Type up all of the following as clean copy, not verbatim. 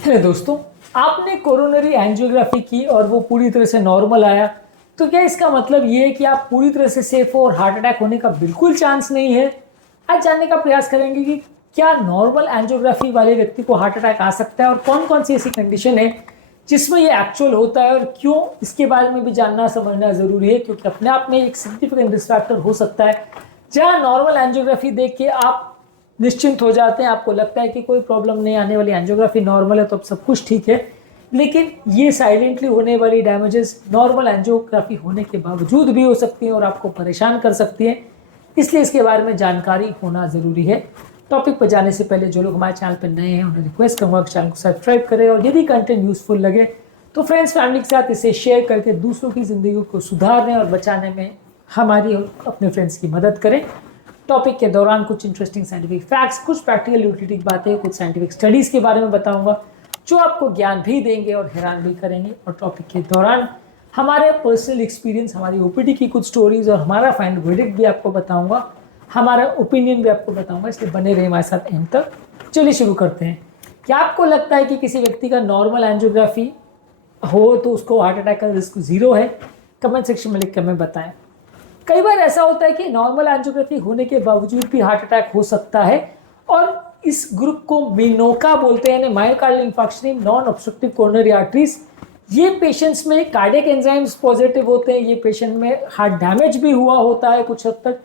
Hello दोस्तों, आपने coronary angiography की और वो पूरी तरह से नॉर्मल आया, तो क्या इसका मतलब ये है कि आप पूरी तरह से सेफ हो और हार्ट अटैक होने का बिल्कुल चांस नहीं है? आज जानने का प्रयास करेंगे कि क्या नॉर्मल एंजियोग्राफी वाले व्यक्ति को हार्ट अटैक आ सकता है और कौन कौन सी ऐसी कंडीशन है जिसमें ये एक्चुअल होता है और क्यों, इसके बारे में भी जानना समझना जरूरी है, क्योंकि अपने आप में एक सिग्निफिकेंट रिस्क फैक्टर हो सकता है। जहां नॉर्मल एंजियोग्राफी देख के आप निश्चिंत हो जाते हैं, आपको लगता है कि कोई प्रॉब्लम नहीं आने वाली, एंजियोग्राफी नॉर्मल है तो अब सब कुछ ठीक है, लेकिन ये साइलेंटली होने वाली डैमेजेस नॉर्मल एंजियोग्राफी होने के बावजूद भी हो सकती हैं और आपको परेशान कर सकती हैं। इसलिए इसके बारे में जानकारी होना ज़रूरी है। टॉपिक पर जाने से पहले जो लोग हमारे चैनल पर नए हैं उन्हें रिक्वेस्ट करूँगा कि चैनल को सब्सक्राइब करें और यदि कंटेंट यूजफुल लगे तो फ्रेंड्स फैमिली के साथ इसे शेयर करके दूसरों की ज़िंदगी को सुधारने और बचाने में हमारी और अपने फ्रेंड्स की मदद करें। टॉपिक के दौरान कुछ इंटरेस्टिंग साइंटिफिक फैक्ट्स, कुछ प्रैक्टिकल यूटिलिटी बातें, कुछ साइंटिफिक स्टडीज के बारे में बताऊंगा जो आपको ज्ञान भी देंगे और हैरान भी करेंगे। और टॉपिक के दौरान हमारे पर्सनल एक्सपीरियंस, हमारी ओपीडी की कुछ स्टोरीज और हमारा फाइनल वर्डिक्ट भी आपको बताऊंगा, हमारा ओपिनियन भी आपको बताऊंगा, इसलिए बने रहे हमारे साथ एंड तक। चलिए शुरू करते हैं। क्या आपको लगता है कि किसी व्यक्ति का नॉर्मल एंजियोग्राफी हो तो उसको हार्ट अटैक का रिस्क 0 है? कमेंट सेक्शन में लिख कर हमें बताएं। कई बार ऐसा होता है कि नॉर्मल एंजियोग्राफी होने के बावजूद भी हार्ट अटैक हो सकता है और इस ग्रुप को मिनोका बोलते हैं, myocardial infarction in non obstructive coronary arteries. ये पेशेंट्स में कार्डियक एंजाइम्स पॉजिटिव होते हैं, ये पेशेंट में हार्ट डैमेज भी हुआ होता है कुछ हद तक,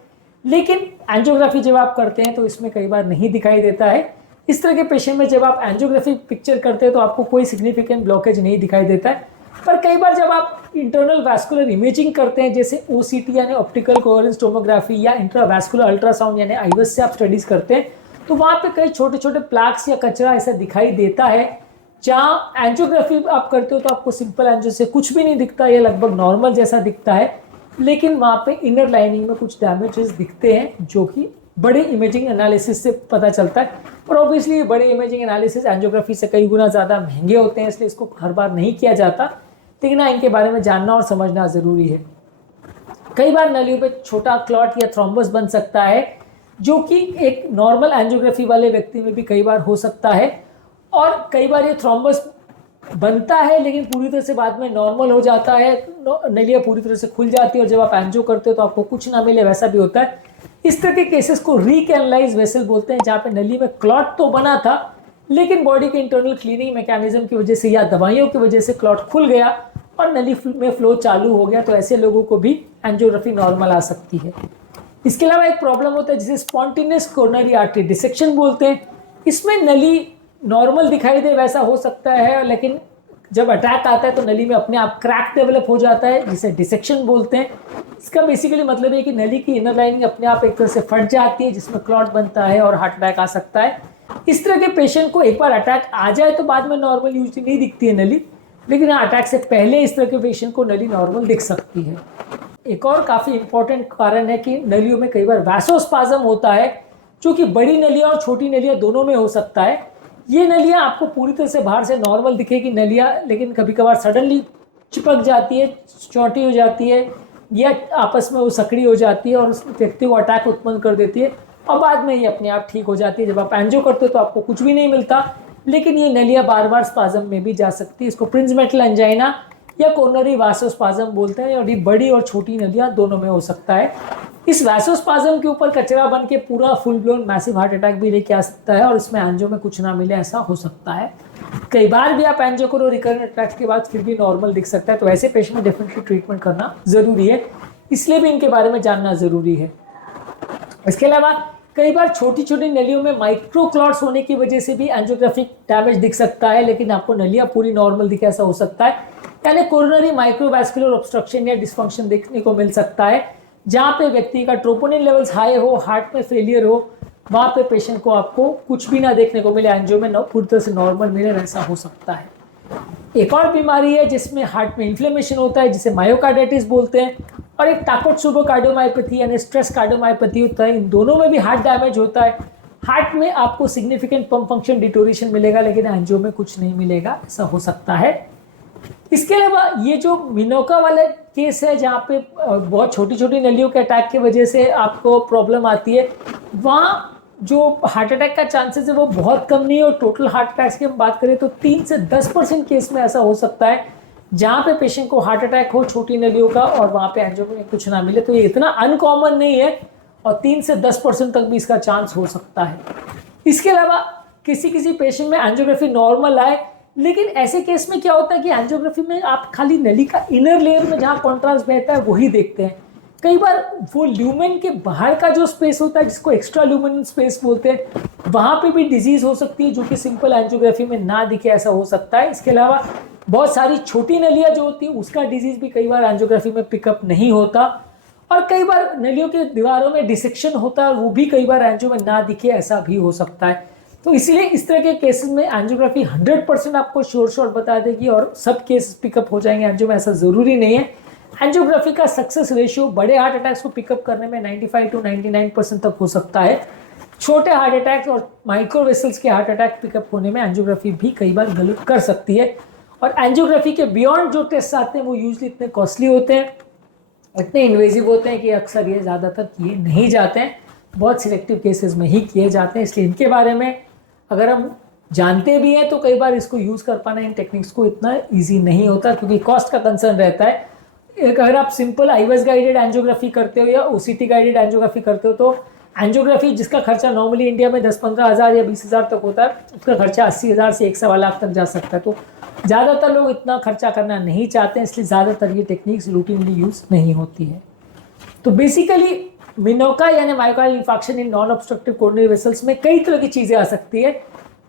लेकिन एंजियोग्राफी जब आप करते हैं तो इसमें कई बार नहीं दिखाई देता है। इस तरह के पेशेंट में जब आप एंजियोग्राफी पिक्चर करते हैं तो आपको कोई सिग्निफिकेंट ब्लॉकेज नहीं दिखाई देता है। पर कई बार जब आप इंटरनल वैस्कुलर इमेजिंग करते हैं, जैसे ओसीटी यानी ऑप्टिकल कोहेरेंस टोमोग्राफी या इंट्रावैस्कुलर अल्ट्रासाउंड यानी आईवीएस से आप स्टडीज करते हैं, तो वहाँ पे कई छोटे छोटे प्लाक्स या कचरा ऐसा दिखाई देता है। जहाँ एंजियोग्राफी आप करते हो तो आपको सिंपल एंजियो से कुछ भी नहीं दिखता, ये लगभग नॉर्मल जैसा दिखता है, लेकिन वहाँ पे इनर लाइनिंग में कुछ डैमेजेस दिखते हैं जो कि बड़े इमेजिंग एनालिसिस से पता चलता है। और ऑब्वियसली बड़े इमेजिंग एनालिसिस एंजियोग्राफी से कई गुना ज़्यादा महंगे होते हैं, इसलिए इसको हर बार नहीं किया जाता, लेकिन इनके बारे में जानना और समझना ज़रूरी है। कई बार नलियों पे छोटा क्लॉट या थ्रोम्बस बन सकता है, जो कि एक नॉर्मल एंजियोग्राफी वाले व्यक्ति में भी कई बार हो सकता है। और कई बार ये थ्रोम्बस बनता है लेकिन पूरी तरह से बाद में नॉर्मल हो जाता है, नलियाँ पूरी तरह से खुल जाती है और जब आप एंजियो करते हो तो आपको कुछ ना मिले, वैसा भी होता है। इस तरह के केसेस को रीकैनलाइज वेसल बोलते हैं, जहाँ पे नली में क्लॉट तो बना था लेकिन बॉडी के इंटरनल क्लीनिंग मैकेनिज्म की वजह से या दवाइयों की वजह से क्लॉट खुल गया और नली में फ्लो चालू हो गया, तो ऐसे लोगों को भी एंजियोग्राफी नॉर्मल आ सकती है। इसके अलावा एक प्रॉब्लम होता है जिसे स्पॉन्टेनियस कोरोनरी आर्टरी डिसेक्शन बोलते हैं। इसमें नली नॉर्मल दिखाई दे वैसा हो सकता है, लेकिन जब अटैक आता है तो नली में अपने आप क्रैक डेवलप हो जाता है, जिसे डिसेक्शन बोलते हैं। इसका बेसिकली मतलब है कि नली की इनर लाइनिंग अपने आप एक तरह से फट जाती है, जिसमें क्लॉट बनता है और हार्ट अटैक आ सकता है। इस तरह के पेशेंट को एक बार अटैक आ जाए तो बाद में नॉर्मल यूजली नहीं दिखती है नली, लेकिन अटैक से पहले इस तरह के पेशेंट को नली नॉर्मल दिख सकती है। एक और काफ़ी इंपॉर्टेंट कारण है कि नलियों में कई बार वैसोस्पाज्म होता है, जो कि बड़ी नलियाँ और छोटी नलियाँ दोनों में हो सकता है। ये नलियाँ आपको पूरी तरह से बाहर से नॉर्मल दिखेगी नलियाँ, लेकिन कभी कभार सडनली चिपक जाती है, चौटी हो जाती है या आपस में वो सकड़ी हो जाती है और उस व्यक्ति को अटैक उत्पन्न कर देती है और बाद में ये अपने आप ठीक हो जाती है। जब आप एंजियो करते हो तो आपको कुछ भी नहीं मिलता, लेकिन ये नलियाँ बार बार स्पाज्म में भी जा सकती है। इसको प्रिंजमेटल एंजाइना या कोरोनरी वैसोस्पाज्म बोलते हैं और ये बड़ी और छोटी नलियाँ दोनों में हो सकता है। इस वैसोस्पाज्म के ऊपर कचरा बन के पूरा full blown massive heart attack भी लेके आ सकता है और इसमें एंजियो में कुछ ना मिले, ऐसा हो सकता है। कई बार भी आप एंजियो करो रिकरेंट अटैक के बाद फिर भी नॉर्मल दिख सकता है, तो ऐसे पेशेंट में डेफिनेटली ट्रीटमेंट करना जरूरी है, इसलिए भी इनके बारे में जानना जरूरी है। इसके अलावा कई बार छोटी छोटी नलियों में माइक्रो क्लॉट्स होने की वजह से भी एंजियोग्राफिक डैमेज दिख सकता है, लेकिन आपको नलियाँ पूरी नॉर्मल दिखे, ऐसा हो सकता है। यानी कोरोनरी माइक्रोवैस्कुलर ऑब्स्ट्रक्शन या डिस्फंक्शन देखने को मिल सकता है, जहाँ पे व्यक्ति का ट्रोपोनिन लेवल्स हाई हो, हार्ट में फेलियर हो, वहाँ पे पेशेंट को आपको कुछ भी ना देखने को मिले, एंजियो में पूरी तरह से नॉर्मल मिले, ऐसा हो सकता है। एक और बीमारी है जिसमें हार्ट में इन्फ्लेमेशन होता है, जिसे मायोकार्डाइटिस बोलते हैं, और एक टाकोत्सुबो कार्डियोमायोपैथी यानी स्ट्रेस कार्डियोमायोपैथी होता है। इन दोनों में भी हार्ट डैमेज होता है। हार्ट में आपको सिग्निफिकेंट पंप फंक्शन डिटोरेशन मिलेगा, लेकिन एंजियो में कुछ नहीं मिलेगा, ऐसा हो सकता है। इसके अलावा ये जो मिनोका वाला केस है, जहाँ पे बहुत छोटी छोटी नलियों के अटैक की वजह से आपको प्रॉब्लम आती है, वहाँ जो हार्ट अटैक का चांसेस है वो बहुत कम नहीं है। और टोटल हार्ट अटैक्स की हम बात करें तो 3 से 10% केस में ऐसा हो सकता है जहाँ पे पेशेंट को हार्ट अटैक हो छोटी नलियों का और वहाँ पे एंजियोग्राफी में कुछ ना मिले। तो ये इतना अनकॉमन नहीं है और 3 से 10% तक भी इसका चांस हो सकता है। इसके अलावा किसी किसी पेशेंट में एंजियोग्राफी नॉर्मल आए, लेकिन ऐसे केस में क्या होता है कि एंजियोग्राफी में आप खाली नली का इनर लेयर में जहाँ कॉन्ट्रास्ट बहता है वही देखते हैं। कई बार वो ल्यूमेन के बाहर का जो स्पेस होता है जिसको एक्स्ट्रा ल्यूमिनल स्पेस बोलते हैं वहाँ पे भी डिजीज हो सकती है जो कि सिंपल एंजियोग्राफी में ना दिखे, ऐसा हो सकता है। इसके अलावा बहुत सारी छोटी नलियाँ जो होती है उसका डिजीज भी कई बार एंजियोग्राफी में पिकअप नहीं होता। और कई बार नलियों के दीवारों में डिसेक्शन होता है, वो भी कई बार एंजियो में ना दिखे, ऐसा भी हो सकता है। तो इसीलिए इस तरह के केसेस में एंजियोग्राफी 100% आपको श्योर शॉट बता देगी और सब केस पिकअप हो जाएंगे एंजियो में, ऐसा ज़रूरी नहीं है। एंजियोग्राफी का सक्सेस रेशियो बड़े हार्ट अटैक्स को पिकअप करने में 95 to 99% तक हो सकता है। छोटे हार्ट अटैक और माइक्रो वेसल्स के हार्ट अटैक पिकअप होने में एंजियोग्राफी भी कई बार गलत कर सकती है। और एंजियोग्राफी के बियॉन्ड जो टेस्ट आते हैं वो यूजली इतने कॉस्टली होते हैं, इतने इन्वेजिव होते हैं कि अक्सर ये ज़्यादातर किए नहीं जाते हैं, बहुत सिलेक्टिव केसेस में ही किए जाते हैं। इसलिए इनके बारे में अगर हम जानते भी हैं तो कई बार इसको यूज़ कर पाना इन टेक्निक्स को इतना ईजी नहीं होता क्योंकि कॉस्ट का कंसर्न रहता है। अगर आप सिंपल आईवेस गाइडेड एंजियोग्राफी करते हो या ओसीटी गाइडेड एंजियोग्राफी करते हो तो एंजियोग्राफी जिसका खर्चा नॉर्मली इंडिया में 10-15 हज़ार या 20 हज़ार तक होता है उसका खर्चा 80 हज़ार से 1 लाख तक जा सकता है। तो ज़्यादातर लोग इतना खर्चा करना नहीं चाहते हैं, इसलिए ज़्यादातर ये टेक्निक्स रूटीनली यूज़ नहीं होती है। तो बेसिकली मिनोका यानी myocardial infarction in non obstructive coronary vessels में कई तरह की चीज़ें आ सकती है।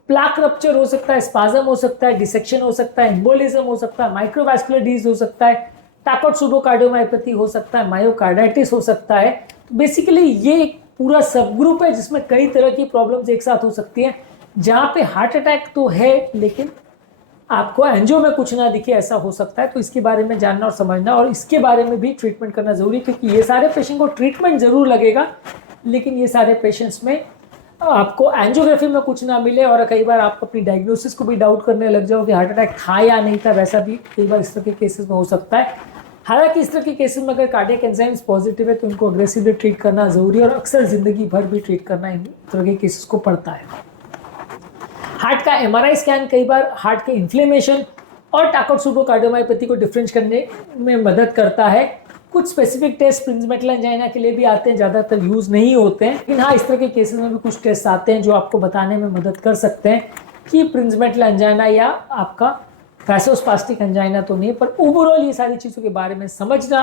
प्लाक रप्चर हो सकता है, स्पाज्म हो सकता है, डिसेक्शन हो सकता है, एम्बोलिज्म हो सकता है, माइक्रोवास्कुलर डिजीज हो सकता है, टैकॉट सुडोकार्डियोमायोपैथी हो सकता है, मायोकार्डाइटिस हो सकता है। तो बेसिकली ये एक पूरा सब ग्रुप है जिसमें कई तरह की प्रॉब्लम्स एक साथ हो सकती हैं। जहाँ पे हार्ट अटैक तो है लेकिन आपको एंजियो में कुछ ना दिखे, ऐसा हो सकता है। तो इसके बारे में जानना और समझना और इसके बारे में भी ट्रीटमेंट करना जरूरी है क्योंकि ये सारे पेशेंट को ट्रीटमेंट जरूर लगेगा लेकिन ये सारे पेशेंट्स में आपको एंजियोग्राफी में कुछ ना मिले और कई बार आप अपनी डायग्नोसिस को भी डाउट करने लग जाओ कि हार्ट अटैक था या नहीं था, वैसा भी कई बार इस तरह के केसेस में हो सकता है। हालांकि इस तरह के केसेस में अगर कार्डियक एंजाइम्स पॉजिटिव है तो उनको अग्रेसिवली ट्रीट करना जरूरी है और अक्सर जिंदगी भर भी ट्रीट करना इन तरह के केसेस को पड़ता है। हार्ट का एमआरआई स्कैन कई बार हार्ट के इन्फ्लेमेशन और टैकॉट सुडोकार्डियोमायोपैथी को डिफरेंस करने में मदद करता है। कुछ स्पेसिफिक टेस्ट प्रिंजमेटल एंजाइना के लिए भी आते हैं, ज़्यादातर यूज़ नहीं होते हैं, लेकिन हाँ इस तरह के केसेस में भी कुछ टेस्ट आते हैं जो आपको बताने में मदद कर सकते हैं कि प्रिंजमेटल एंजाइना या आपका वैसोस्पास्टिक एंजाइना तो नहीं है। पर ओवरऑल ये सारी चीज़ों के बारे में समझना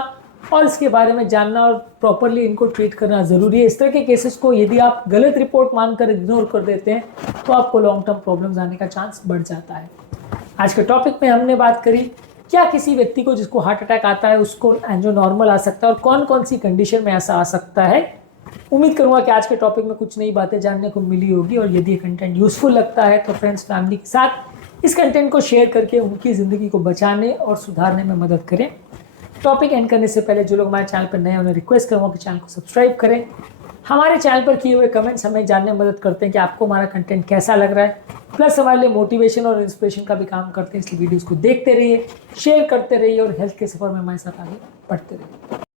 और इसके बारे में जानना और प्रॉपरली इनको ट्रीट करना ज़रूरी है। इस तरह के केसेस को यदि आप गलत रिपोर्ट मानकर इग्नोर कर देते हैं तो आपको लॉन्ग टर्म प्रॉब्लम्स आने का चांस बढ़ जाता है। आज के टॉपिक में हमने बात करी क्या किसी व्यक्ति को जिसको हार्ट अटैक आता है उसको एंजियो नॉर्मल आ सकता है और कौन कौन सी कंडीशन में ऐसा आ सकता है। उम्मीद करूंगा कि आज के टॉपिक में कुछ नई बातें जानने को मिली होगी और यदि ये कंटेंट यूजफुल लगता है तो फ्रेंड्स फैमिली के साथ इस कंटेंट को शेयर करके उनकी ज़िंदगी को बचाने और सुधारने में मदद करें। टॉपिक एंड करने से पहले जो लोग हमारे चैनल पर नए हैं उन्हें रिक्वेस्ट करूँगा कि चैनल को सब्सक्राइब करें। हमारे चैनल पर किए हुए कमेंट्स हमें जानने में मदद करते हैं कि आपको हमारा कंटेंट कैसा लग रहा है, प्लस हमारे लिए मोटिवेशन और इंस्पिरेशन का भी काम करते हैं। इसलिए वीडियोस को देखते रहिए, शेयर करते रहिए और हेल्थ के सफर में हमारे साथ आगे बढ़ते रहिए।